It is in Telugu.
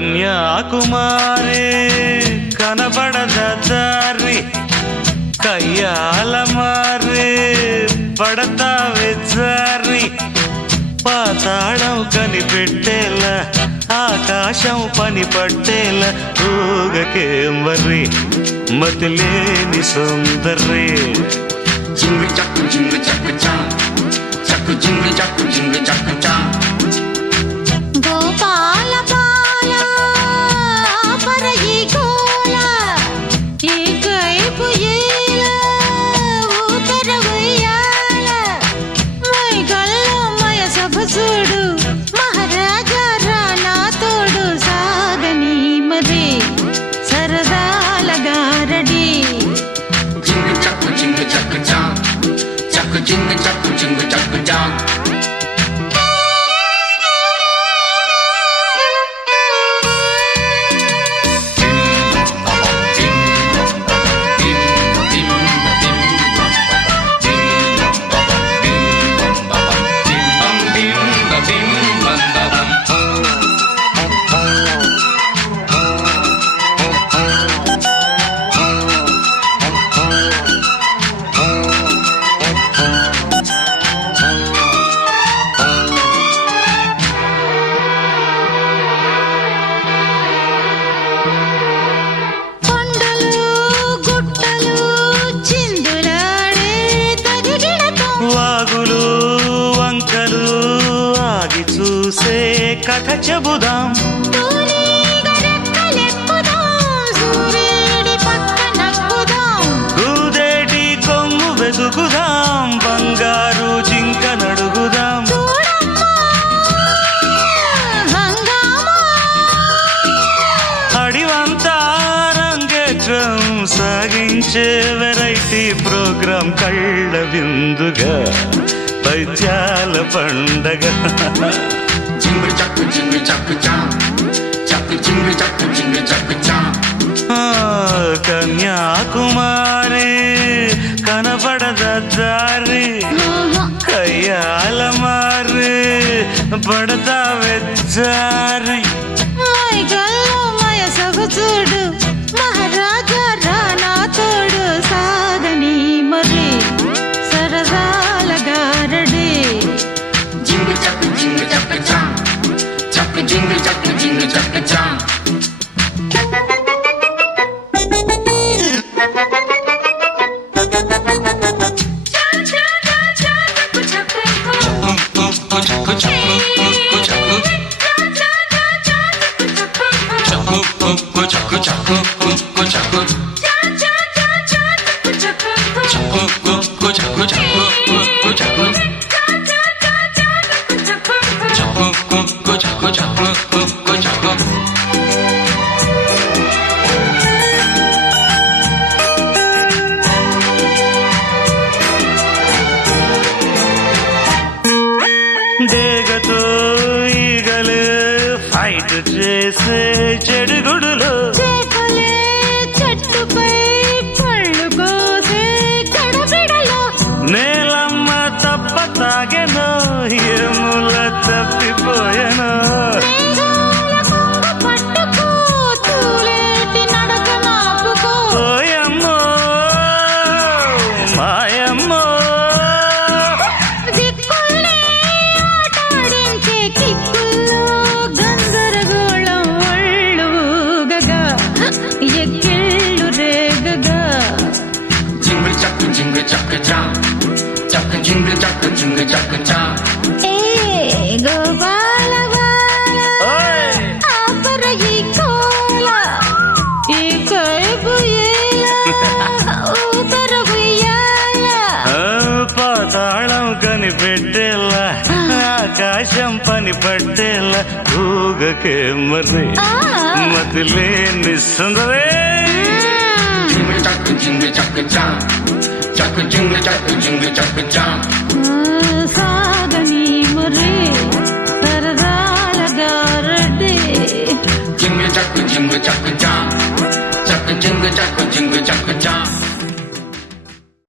కన్యాకుమారి కనబడద దారి కయ్యాల మారి పడతావే జారి పాతాళం కనిపెట్టేలా ఆకాశం పని పట్టేలా ఊగకే మరి మతిలేని సుందరి జింగు చక్కు చా చక్కు జింగు చక్కు చా గోపాల బాల పరయి గోల ఏకైపు ఏల ఊతర ఉయ్యాల మై గల్లో మయ సభ చూడు మహారాజా రానా తోడు సాగని మరి సరదాల గారడి జింగు చక్కు చా చక్కు జింగు చక్కు చా కథ చెబుదాం గూదేటి కొమ్ము వెతుకుదాం బంగారు జింక నడుగుదాం అడివంతా రంగేట్రం సాగించే వెరైటీ ప్రోగ్రాం కళ్ళ విందుగా పైత్యాల పండగ జింగు చక్కు చా చక్కు జింగు చక్కు చా కన్యాకుమారి కనబడద దారి కయ్యాల మారి పడతావే జారి మయ సభ చూడు మహారాజా రానా తోడు సాగని మరి సరదాల గారడి జింగు చక్కు చా చక్కు జింగు చక్కు చా డేగతో ఈగలు ఫైట్ చేసే చెడుగుడులో చెట్టుపై పళ్ళు కోసే గడబిడలో నేలమ్మ తప్ప తాగెనో ఏముల తప్పిపోయెనో పట్టుకో తూలేటి నడక నాపుకో ఓయమ్మో మాయమ్మో దిక్కుల్ని ఆటాడించే కిక్కుల్లో గందరగోళం ఒళ్ళు ఊగగా ఎక్కిళ్ళు రేగగా జింగు చక్కు చా చక్కు జింగు చక్కు చా ఏ గోపాల బాల ఆపరయి కోల ఈ కైపు ఊతర ఉయ్యాల పాతాళం కనిపెట్టేలా ఆకాశం పని పట్టేలా ఊగకే మరి మతిలేని సుందరే జింగు చక్కు చా చక్కు జింగు చక్కు చా సాగని మరి సరదాల గారడి జింగు చక్కు చా